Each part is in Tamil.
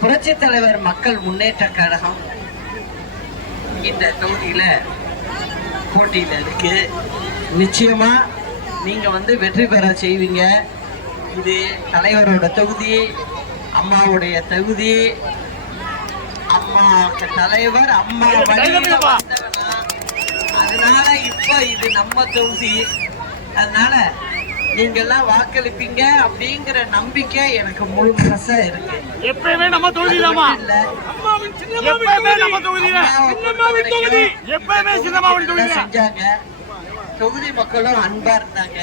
புரட்சி தலைவர் மக்கள் முன்னேற்ற கழகம் இந்த தொகுதியில போட்டியில இருக்கு. நிச்சயமா நீங்க வெற்றி பெற செய்வீங்க. இது தலைவரோட தொகுதி, அம்மாவுடைய தொகுதி. அம்மா தலைவர் அம்மா அதனால இப்ப இது நம்ம தொகுதி. அதனால நீங்க எல்லாம் வாக்களிப்பீங்க அப்படிங்கிற நம்பிக்கை எனக்கு முழு மனசா இருக்கு. எப்பவுமே நம்ம தொகுதி தான். செஞ்சாங்க. தொகுதி மக்களும் அன்பா இருந்தாங்க.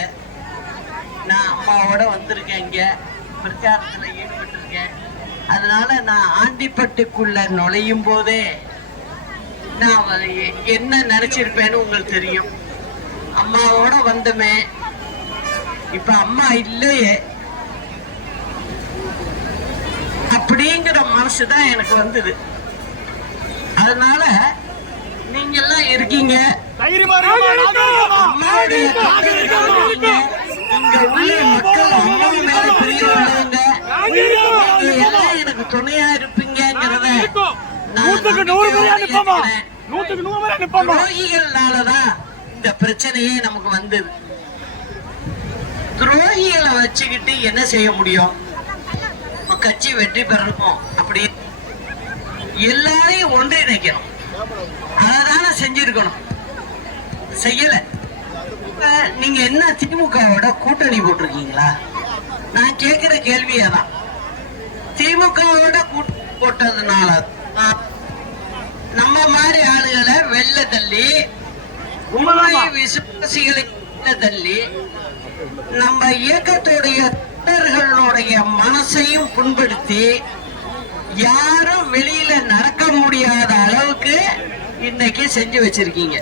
நான் அம்மாவோட வந்திருக்கேன், இங்க பிரச்சாரத்துல ஈடுபட்டிருக்கேன். அதனால நான் ஆண்டிப்பட்டுக்குள்ள நுழையும் போதே நான் என்ன நினைச்சிருப்பேன்னு உங்களுக்கு தெரியும். அம்மாவோட வந்தமே, இப்ப அம்மா இல்லையே அப்படிங்கிற மனசுதான் எனக்கு வந்தது. அதனால நீங்க எல்லாம் இருக்கீங்க. அம்மாவுடைய இங்க உள்ள மக்கள் அம்மா மேல பிரிய உள்ளவங்க எல்லாம் எனக்கு துணையா இருப்பீங்கிறத துரோகிகள்னாலதான் இந்த பிரச்சனையே நமக்கு வந்தது. துரோகிகளை வச்சுக்கிட்டு என்ன செய்ய முடியும்? கட்சி வெற்றி பெறணும் அப்படி எல்லாரையும் ஒன்றிணைக்கணும். அததான செஞ்சிருக்கணும், செய்யல. நீங்க என்ன திமுகவோட கூட்டணி போட்டிருக்கீங்களா? நான் கேட்கிற கேள்வியாதான். திமுகவோட கூட்டணி போட்டதுனால நம்ம மாதிரி ஆளுகளை வெள்ள தள்ளி, உண்மை விசுவாசிகளை தள்ளி, நம்ம இயக்கத்துடைய தொண்டர்களுடைய மனசையும் புண்படுத்தி யாரும் வெளியில நடக்க முடியாத அளவுக்கு இன்னைக்கு செஞ்சு வச்சிருக்கீங்க.